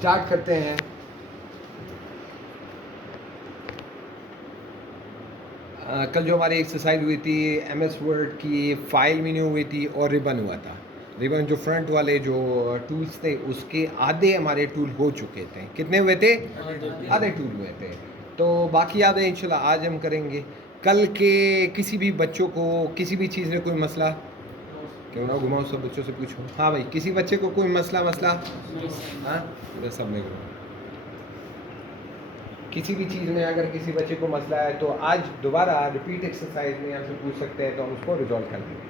Start करते हैं। कल जो हमारी एक्सरसाइज हुई थी MS वर्ड की, फाइल मेन्यू हुई थी और रिबन हुआ था। रिबन जो फ्रंट वाले जो टूल्स थे उसके आधे हमारे टूल हो चुके थे। कितने हुए थे? आधे टूल हुए थे। तो बाकी आधे इंशाल्लाह आज हम करेंगे। कल के किसी भी बच्चों को किसी भी चीज़ में कोई मसला, क्यों ना घुमाओ, सब बच्चों से पूछो। हाँ भाई, किसी बच्चे को कोई मसला हाँ सब नहीं घुमाओ। किसी भी चीज़ में अगर किसी बच्चे को मसला है तो आज दोबारा रिपीट एक्सरसाइज में हमसे पूछ सकते हैं, तो हम उसको रिजॉल्व कर देंगे।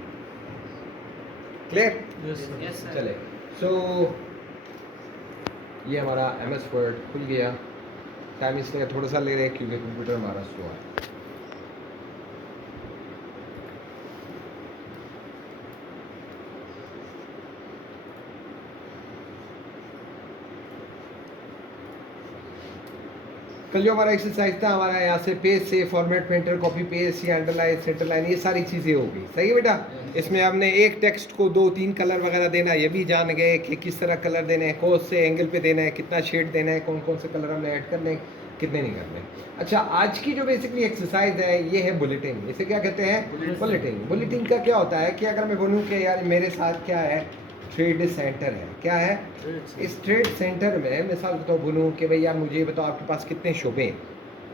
क्लियर? Yes sir. चले। सो ये हमारा MS वर्ड खुल गया। टाइम इसलिए थोड़ा सा ले रहे हैं क्योंकि कंप्यूटर हमारा स्लो है। कल जो हमारा एक्सरसाइज था, हमारा यहाँ से पेज से फॉर्मेट पेंटर, कॉपी पेस्ट या अंडरलाइन सेंटरलाइन, ये सारी चीज़ें होगी। सही है बेटा? इसमें हमने एक टेक्स्ट को 2-3 कलर वगैरह देना, ये भी जान गए कि किस तरह कलर देने हैं, कौन से एंगल पे देना है, कितना शेड देना है, कौन कौन से कलर हमने ऐड करने हैं, कितने नहीं करने। अच्छा, आज की जो बेसिकली एक्सरसाइज है ये है बुलेटिन। इसे क्या कहते हैं? बुलेटिन। बुलेटिन का क्या होता है कि अगर मैं बोलूँ कि यार मेरे साथ क्या है, ट्रेड सेंटर है। क्या है? इस ट्रेड सेंटर में मिसाल के तौर बोलूँ कि भैया मुझे बताओ आपके पास कितने शोबे हैं,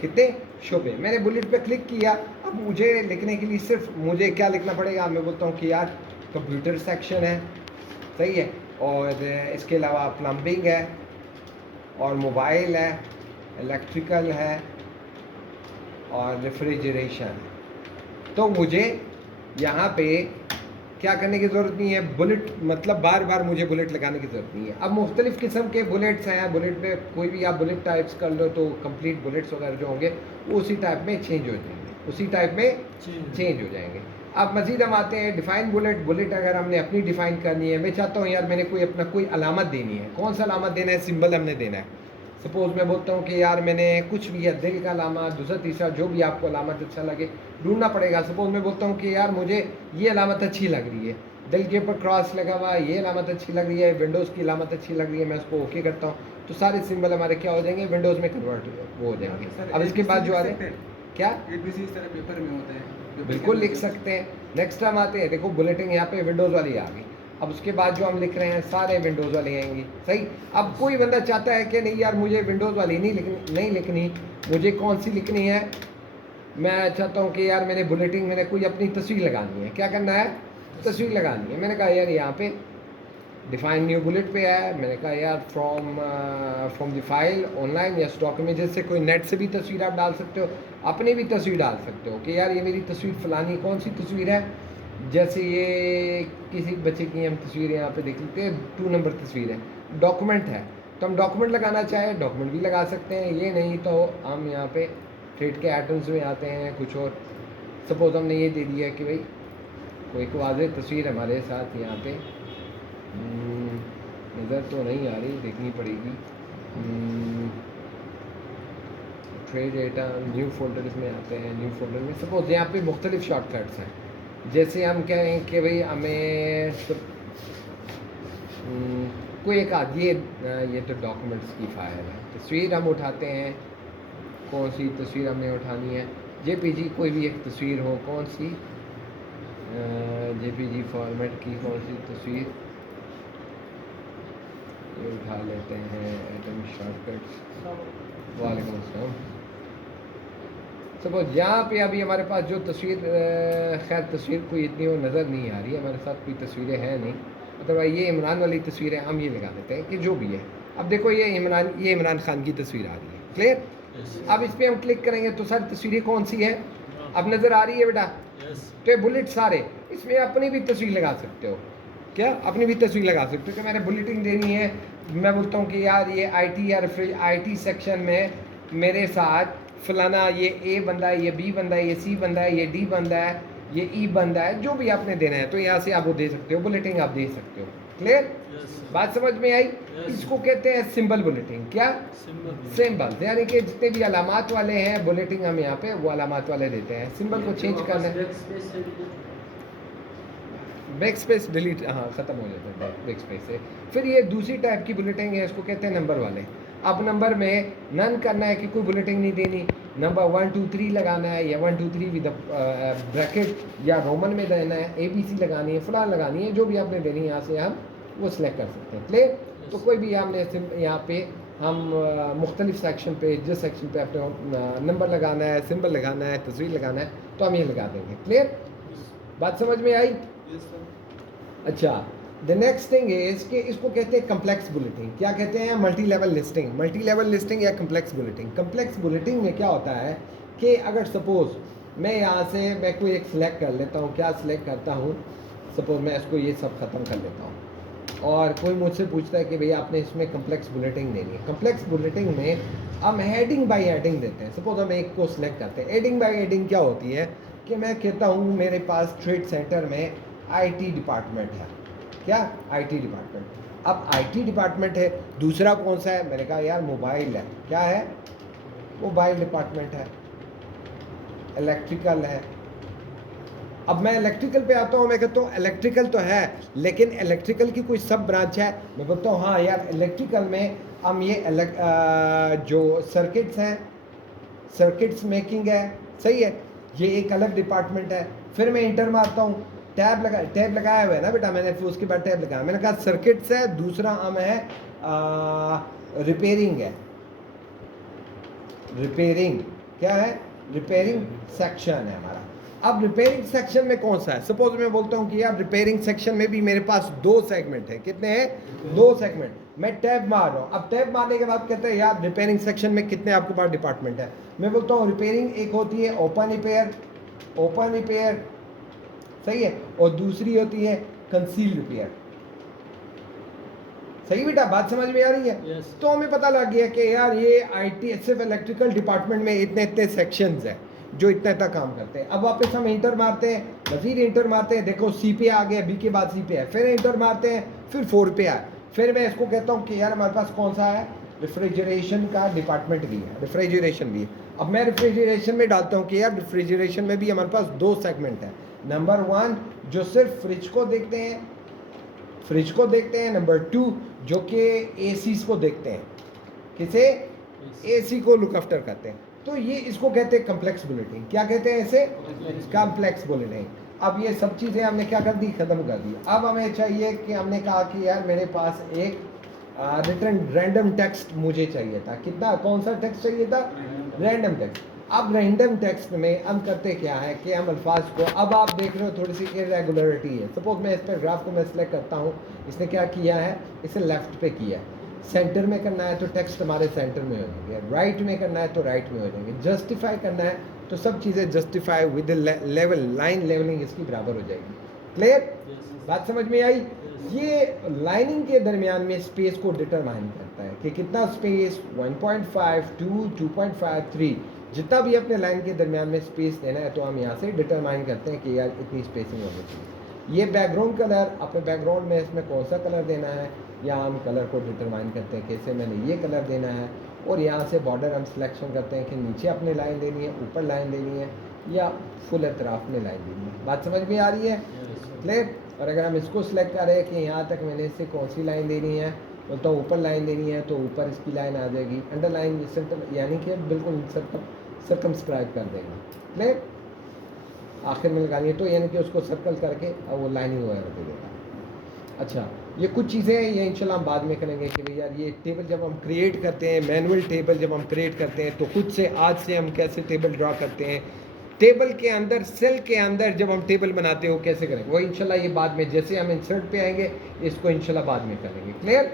कितने शोबे। मैंने बुलेट पे क्लिक किया। अब मुझे लिखने के लिए सिर्फ मुझे क्या लिखना पड़ेगा? मैं बोलता हूँ कि यार कंप्यूटर सेक्शन है, सही है, और इसके अलावा प्लम्बिंग है, और मोबाइल है, इलेक्ट्रिकल है, और रेफ्रिजरेशन। तो मुझे यहाँ पे क्या करने की ज़रूरत नहीं है, बुलेट मतलब बार बार मुझे बुलेट लगाने की ज़रूरत नहीं है। अब मुख्तलिफ़ किस्म के बुलेट्स हैं। बुलेट पे कोई भी आप बुलेट टाइप्स कर लो तो कंप्लीट बुलेट्स वगैरह जो होंगे वो उसी टाइप में चेंज हो जाएंगे, उसी टाइप में चेंज हो जाएंगे। अब मज़ीद हम आते हैं डिफ़ाइन बुलेट। बुलेट अगर हमने अपनी डिफ़ाइन करनी है, मैं चाहता हूँ यार मैंने कोई अपना कोई अलामत देनी है। कौन सा अलामत देना है? सिंबल हमने देना है। सपोज़ मैं बोलता हूँ कि यार मैंने कुछ भी है, दिल का अलामत, दूसरा तीसरा, जो भी आपको अलामत अच्छा लगे ढूंढना पड़ेगा। सपोज़ मैं बोलता हूँ कि यार मुझे ये अलामत अच्छी लग रही है, दिल के ऊपर क्रॉस लगा हुआ, ये अलामत अच्छी लग रही है, विंडोज़ की अलामत अच्छी लग रही है, मैं उसको ओके करता हूँ, तो सारे सिंबल हमारे क्या हो जाएंगे? विंडोज़ में कन्वर्ट वो हो जाएंगे। अब इसके बाद जो आ रहे हैं क्या ABC इस तरह पेपर में होता है, बिल्कुल लिख सकते हैं। नेक्स्ट टाइम आते हैं, देखो बुलेटिन यहाँ पे विंडोज़ वाली आ गई। अब उसके बाद जो हम लिख रहे हैं सारे विंडोज़ वाले आएंगे। सही। अब कोई बंदा चाहता है कि नहीं यार मुझे विंडोज़ वाली नहीं लिखनी, मुझे कौन सी लिखनी है? मैं चाहता हूँ कि यार मैंने बुलेटिन, मैंने कोई अपनी तस्वीर लगानी है। क्या करना है? तस्वीर लगानी है। मैंने कहा यार यहाँ पे डिफाइन न्यू बुलेट पे है। मैंने कहा यार फ्रॉम द फाइल ऑनलाइन या स्टॉक इमेजेस से, कोई नेट से भी तस्वीर आप डाल सकते हो, अपनी भी तस्वीर डाल सकते हो कि यार ये मेरी तस्वीर फ़लानी, कौन सी तस्वीर है, जैसे ये किसी बच्चे की हम तस्वीर यहाँ पे देख लेते हैं, 2 नंबर तस्वीर है, डॉक्यूमेंट है, तो हम डॉक्यूमेंट लगाना चाहें डॉक्यूमेंट भी लगा सकते हैं। ये नहीं तो हम यहाँ पे ट्रेड के आइटम्स में आते हैं कुछ और। सपोज़ हमने ये दे दिया कि भाई कोई वाज़ेह तस्वीर हमारे साथ यहाँ पे नज़र तो नहीं आ रही, देखनी पड़ेगी। ट्रेड डेटा न्यू फोल्डर्स में आते हैं। न्यू फोल्डर में सपोज़ यहाँ पे मुख्तलिफ शॉर्टकट्स हैं। जैसे हम कहें कि भाई हमें कोई एक ये तो डॉक्यूमेंट्स की फ़ाइल है। तस्वीर हम उठाते हैं, कौन सी तस्वीर हमें उठानी है? JPG कोई भी एक तस्वीर हो, कौन सी JPG फॉर्मेट की कौन सी तस्वीर, ये उठा लेते हैं। आइटम शॉर्टकट्स, वालेकुम अस्सलाम। सपोज यहाँ पे अभी हमारे पास जो तस्वीर, खैर तस्वीर कोई इतनी वो नज़र नहीं आ रही है, हमारे साथ कोई तस्वीरें हैं नहीं, मतलब ये इमरान वाली तस्वीर है, हम ये लगा देते हैं कि जो भी है। अब देखो ये इमरान खान की तस्वीर आ रही है। क्लियर? अब इस पर हम क्लिक करेंगे तो सारी तस्वीरें कौन सी है? अब नज़र आ रही है बेटा? तो ये बुलेट सारे, इसमें अपनी भी तस्वीर लगा सकते हो। क्या? अपनी भी तस्वीर लगा सकते हो कि मैंने बुलेटिन देनी है, मैं बोलता हूँ कि यार ये IT या IT सेक्शन में मेरे साथ फलाना, ये A बंदा है, ये B बंदा है, ये C बंदा है, ये D बंदा है, ये E बंदा है, जो भी आपने देना है तो यहाँ से आप वो दे सकते हो, बुलेटिन आप दे सकते हो। क्लियर? बात समझ में आई? इसको कहते हैं सिंबल बुलेटिन। क्या? सिंबल, यानी कि जितने भी अलामात वाले हैं बुलेटिन हम यहाँ पे वो अलामात वाले देते हैं। सिंबल को चेंज करना है, बैक स्पेस डिलीट, हाँ ख़त्म हो जाता है बैक स्पेस से। फिर ये दूसरी टाइप की बुलेटिंग है, इसको कहते हैं नंबर वाले। अब नंबर में नन करना है कि कोई बुलेटिंग नहीं देनी, नंबर 1 2 3 लगाना है या 1 2 3 विद ब्रैकेट या रोमन में देना है, ABC लगानी है, फलान लगानी है, जो भी आपने देनी है यहाँ से हम वो सिलेक्ट कर सकते हैं। क्लियर? तो कोई भी हमने यहाँ पे हम मुख्तलिफ सेक्शन पे, जिस सेक्शन पे अपने नंबर लगाना है, सिंबल लगाना है, तस्वीर लगाना है, तो हम ये लगा देंगे। क्लियर? बात समझ में आई? Yes sir. अच्छा, द नेक्स्ट थिंग इज कि इसको कहते हैं कम्प्लेक्स बुलेटिंग। क्या कहते हैं? Multi level listing. Multi level listing या कम्प्लेक्स बुलेटिंग। कम्प्लेक्स बुलेटिंग में क्या होता है कि अगर सपोज मैं यहाँ से मैं कोई एक सिलेक्ट कर लेता हूँ, क्या सिलेक्ट करता हूँ, सपोज मैं इसको ये सब ख़त्म कर लेता हूँ और कोई मुझसे पूछता है कि भैया आपने इसमें कम्प्लेक्स बुलेटिंग देनी है। कम्प्लेक्स बुलेटिंग में हम हेडिंग बाय हेडिंग देते हैं। सपोज हम एक को सिलेक्ट करते हैं। हेडिंग बाय हेडिंग क्या होती है कि मैं कहता हूँ मेरे पास ट्रेड सेंटर में IT डिपार्टमेंट है। क्या? IT department. अब IT डिपार्टमेंट है, दूसरा कौन सा है? मैंने कहा यार मोबाइल है। क्या है? मोबाइल डिपार्टमेंट है। इलेक्ट्रिकल है। अब मैं इलेक्ट्रिकल पे आता हूँ, मैं कहता हूँ इलेक्ट्रिकल तो है लेकिन इलेक्ट्रिकल की कोई सब ब्रांच है। मैं बोलता हूँ हाँ यार इलेक्ट्रिकल में हम ये जो सर्किट्स हैं, सर्किट्स मेकिंग है, सही है, ये एक अलग डिपार्टमेंट है। फिर मैं इंटर मारता हूँ, टैब लगाया हुआ है ना बेटा मैंने, फिर उसके बाद टैब लगाया, मैंने कहा सर्किट्स है, दूसरा हम है रिपेयरिंग है। रिपेयरिंग क्या है? रिपेयरिंग सेक्शन है हमारा। अब रिपेयरिंग सेक्शन में कौन सा है? सपोज मैं बोलता हूँ कि यार रिपेयरिंग सेक्शन में भी मेरे पास 2 सेगमेंट है। कितने हैं? 2 सेगमेंट। मैं टैब मार रहा हूँ। अब टैब मारने के बाद कहते हैं यार रिपेयरिंग सेक्शन में कितने आपके पास डिपार्टमेंट है। मैं बोलता हूँ रिपेयरिंग एक होती है ओपन रिपेयर, सही है, और दूसरी होती है कंसील रिपेयर। सही बेटा? बात समझ में आ रही है? Yes. तो हमें पता लग गया कि यार ये IT सिर्फ इलेक्ट्रिकल डिपार्टमेंट में इतने सेक्शंस हैं जो इतना काम करते हैं। अब वापस हम इंटर मारते हैं, मजीद इंटर मारते हैं, देखो C पे आ गया, B के बाद C पे है, फिर इंटर मारते हैं, फिर 4 पे आए। फिर मैं इसको कहता हूँ कि यार हमारे पास कौन सा है? रेफ्रिजरेशन का डिपार्टमेंट भी है, रेफ्रिजरेशन भी है। अब मैं रेफ्रिजरेशन में डालता हूँ कि यार रेफ्रिजरेशन में भी हमारे पास 2 सेगमेंट है। नंबर 1 जो सिर्फ फ्रिज को देखते हैं, नंबर 2 जो कि ACs को देखते हैं। किसे? AC को लुक आफ्टर करते हैं। तो ये इसको कहते हैं कम्प्लेक्स बुलेटिंग। क्या कहते हैं इसे? कम्प्लेक्स बुलेटिंग। अब ये सब चीज़ें हमने क्या कर दी? ख़त्म कर दी। अब हमें चाहिए कि हमने कहा कि यार मेरे पास एक रिटर्न रैंडम टेक्स्ट मुझे चाहिए था। कितना? कौन सा टेक्स्ट चाहिए था? Random text. अब रैंडम टेक्स्ट में हम करते क्या है कि हम अल्फाज को, अब आप देख रहे हो थोड़ी सी इरेगुलरिटी है। सपोज मैं इस पर ग्राफ को मैं सेलेक्ट करता हूँ, इसने क्या किया है? इसे लेफ़्ट पे किया है। सेंटर में करना है तो टेक्स्ट हमारे सेंटर में हो जाएंगे, राइट में करना है तो राइट में हो जाएंगे, जस्टिफाई करना है तो सब चीज़ें justify with level, line levelling इसकी बराबर हो जाएगी। क्लियर? बात समझ में आई? ये लाइनिंग के दरमियान में स्पेस को डिटरमाइन करता है कि कितना स्पेस, 1.5 2 2.5 3, जितना भी अपने लाइन के दरमियान में स्पेस देना है तो हम यहाँ से डिटरमाइन करते हैं कि यार इतनी स्पेसिंग होनी चाहिए। ये बैकग्राउंड कलर, अपने बैकग्राउंड में इसमें कौन सा कलर देना है, या हम कलर को डिटरमाइन करते हैं कैसे मैंने ये कलर देना है। और यहाँ से बॉर्डर हम सिलेक्शन करते हैं कि नीचे अपने लाइन देनी है, ऊपर लाइन देनी है, या फुल अतराफ में लाइन देनी है। बात समझ में आ रही है? क्लियर? और अगर हम इसको सिलेक्ट करें कि यहाँ तक मैंने इससे कौन सी लाइन देनी है, बोलता हूँ ऊपर लाइन देनी है तो ऊपर इसकी लाइन आ जाएगी, अंडरलाइन यानी कि बिल्कुल सर्कमस्क्राइब कर देंगे। क्लियर? आखिर में लगानी है तो यानी कि उसको सर्कल करके और वो लाइनिंग वगैरह दे देगा। अच्छा, ये कुछ चीज़ें हैं, ये इंशाल्लाह हम बाद में करेंगे कि भैया ये टेबल जब हम क्रिएट करते हैं, मैनुअल टेबल जब हम क्रिएट करते हैं तो खुद से आज से हम कैसे टेबल ड्रा करते हैं, टेबल के अंदर, सेल के अंदर जब हम टेबल बनाते हो कैसे करेंगे, वो इंशाल्लाह ये बाद में, जैसे हम इंसर्ट पे आएंगे इसको इंशाल्लाह बाद में करेंगे। क्लियर?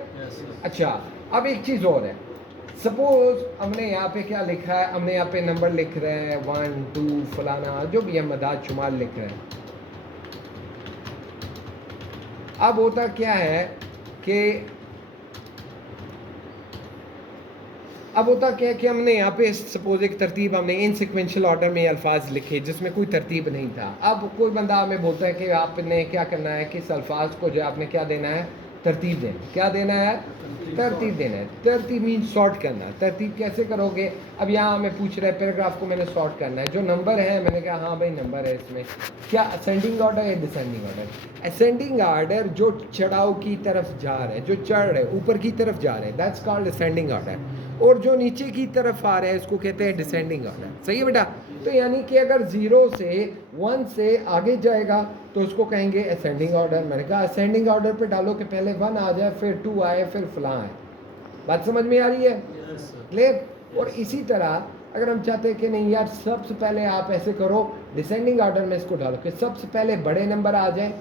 अच्छा, अब एक चीज़ और है। सपोज हमने यहाँ पे क्या लिखा है, हमने यहाँ पे नंबर लिख रहे हैं 1 2 फलाना, जो भी हम मदाद शुमार लिख रहे हैं। अब होता क्या है कि हमने यहाँ पे सपोज एक तरतीब, हमने इन सिक्वेंशियल ऑर्डर में अल्फाज लिखे जिसमें कोई तरतीब नहीं था। अब कोई बंदा हमें बोलता है कि आपने क्या करना है कि इस अल्फाज को जो आपने क्या देना है, तरतीब देना। क्या देना है? तरतीब देना है। तरतीब मीन सॉर्ट करना। तरतीब कैसे करोगे? अब यहाँ हमें पूछ रहा है पैराग्राफ को मैंने सॉर्ट करना है, जो नंबर है मैंने कहा हाँ भाई नंबर है इसमें, क्या असेंडिंग ऑर्डर या डिसेंडिंग ऑर्डर? असेंडिंग ऑर्डर जो चढ़ाव की तरफ जा रहा है, जो चढ़ रहे ऊपर की तरफ जा रहे हैं, दैट्स कॉल्ड असेंडिंग ऑर्डर। और जो नीचे की तरफ आ रहे हैं इसको कहते हैं डिसेंडिंग ऑर्डर। सही है बेटा? तो यानी कि अगर 0 से 1 से आगे जाएगा तो उसको कहेंगे असेंडिंग ऑर्डर। मैंने कहा असेंडिंग ऑर्डर पे डालो कि पहले 1 आ जाए, फिर 2 आए, फिर फलां आए। बात समझ में आ रही है? क्लियर? और इसी तरह अगर हम चाहते हैं कि नहीं यार सबसे पहले आप ऐसे करो, डिसेंडिंग ऑर्डर में इसको डालो कि सबसे पहले बड़े नंबर आ जाए,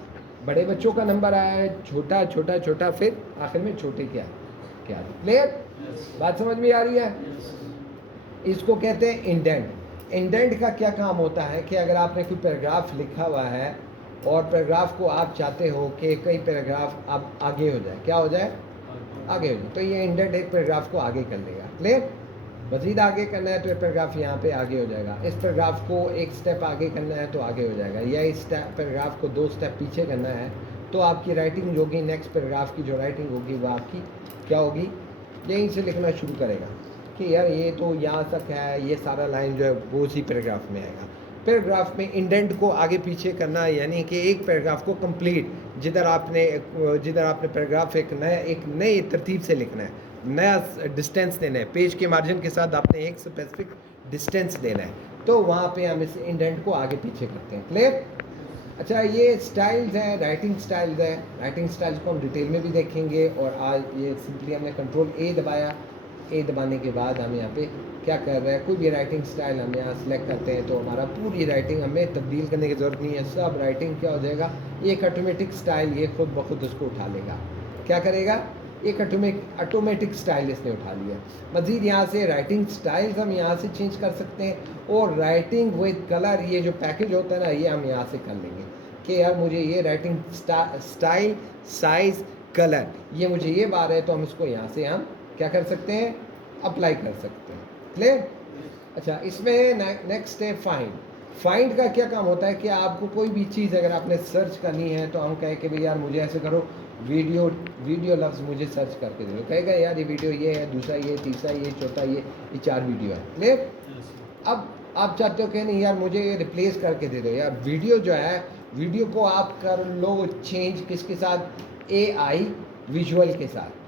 बड़े बच्चों का नंबर आया है, छोटा छोटा छोटा, फिर आखिर में छोटे क्या क्या। क्लियर? बात समझ में आ रही है? इसको कहते हैं इंडेंट। इंडेंट का क्या काम होता है कि अगर आपने कोई पैराग्राफ लिखा हुआ है और पैराग्राफ को आप चाहते हो कि कई पैराग्राफ आप आगे हो जाए, क्या हो जाए? आगे हो जाए, तो ये इंडेंट एक पैराग्राफ को आगे कर लेगा। क्लियर? मज़ीद आगे करना है तो ये पैराग्राफ यहाँ पे आगे हो जाएगा। इस पैराग्राफ को एक स्टेप आगे करना है तो आगे हो जाएगा, या इस पैराग्राफ को 2 स्टेप पीछे करना है तो आपकी राइटिंग जो होगी, नेक्स्ट पैराग्राफ की जो राइटिंग होगी वो आपकी क्या होगी? यहीं से लिखना शुरू करेगा कि यार ये तो यहाँ तक है, ये सारा लाइन जो है वो उसी पैराग्राफ में आएगा। पैराग्राफ में इंडेंट को आगे पीछे करना है, यानी कि एक पैराग्राफ को कंप्लीट जिधर आपने पैराग्राफ एक नए तरतीब से लिखना है, नया डिस्टेंस देना है, पेज के मार्जिन के साथ आपने एक स्पेसिफिक डिस्टेंस देना है, तो वहाँ पे हम इस इंडेंट को आगे पीछे करते हैं। क्लियर? अच्छा, ये स्टाइल्स हैं, राइटिंग स्टाइल्स हैं। राइटिंग स्टाइल्स को हम डिटेल में भी देखेंगे। और आज ये सिंपली हमने कंट्रोल ए दबाया, ए दबाने के बाद हम यहाँ पे क्या कर रहे हैं, कोई भी राइटिंग स्टाइल हम यहाँ सेलेक्ट करते हैं तो हमारा पूरी राइटिंग हमें तब्दील करने की ज़रूरत नहीं है, सब राइटिंग क्या हो जाएगा, एक ऑटोमेटिक स्टाइल ये खुद ब खुद उसको उठा लेगा। क्या करेगा? एक ऑटोमेटिक स्टाइल इसने उठा लिया। मज़ीद यहाँ से राइटिंग स्टाइल्स हम यहाँ से चेंज कर सकते हैं, और राइटिंग विद कलर ये जो पैकेज होता है ना, ये हम यहाँ से कर लेंगे कि यार मुझे ये राइटिंग स्टाइल, साइज़, कलर, ये मुझे ये बार है, तो हम इसको यहाँ से हम क्या कर सकते हैं? अप्लाई कर सकते हैं। क्लियर? अच्छा, इसमें नेक्स्ट है फाइंड। फाइंड का क्या काम होता है कि आपको कोई भी चीज़ अगर आपने सर्च करनी है तो हम कहें कि भाई यार मुझे ऐसे करो, वीडियो लफ्ज़ मुझे सर्च करके दे दो। कहेगा यार ये वीडियो ये है, दूसरा ये, तीसरा ये, चौथा ये 4 वीडियो है। क्लियर? अब आप चाहते हो कि नहीं यार मुझे ये रिप्लेस करके दे दो, यार वीडियो जो है, वीडियो को आप कर लो चेंज किसके साथ? AI विजुअल के साथ।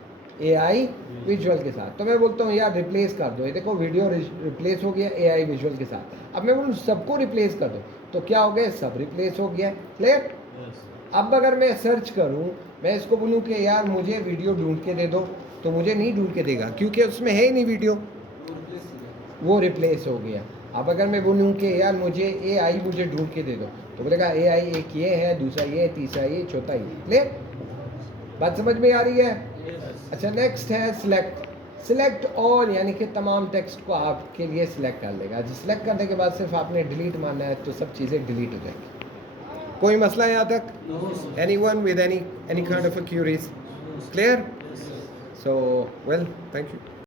AI विजुअल के साथ। तो मैं बोलता हूँ यार रिप्लेस कर दो, ये देखो वीडियो रिप्लेस हो गया AI विजुअल के साथ। अब मैं बोलूँ सबको रिप्लेस कर दो, तो क्या हो गया? सब रिप्लेस हो गया। क्लियर? अब अगर मैं सर्च करूँ, मैं इसको बोलूँ कि यार मुझे वीडियो ढूंढ के दे दो, तो मुझे नहीं ढूंढ के देगा क्योंकि उसमें है ही नहीं वीडियो, वो रिप्लेस हो गया। अब अगर मैं बोलूँ कि यार मुझे AI मुझे ढूंढ के दे दो, तो बोलेगा AI एक ये है, दूसरा ये, तीसरा ये, चौथा ये। क्लियर? बात समझ में आ रही है? अच्छा, नेक्स्ट है सिलेक्ट। सिलेक्ट ऑल, यानी कि तमाम टेक्स्ट को आपके लिए सिलेक्ट कर लेगा। सिलेक्ट करने के बाद सिर्फ आपने डिलीट मारना है तो सब चीज़ें डिलीट हो जाएंगी। कोई मसला यहाँ तक? Anyone with any kind of a queries? Clear? So, well, thank you.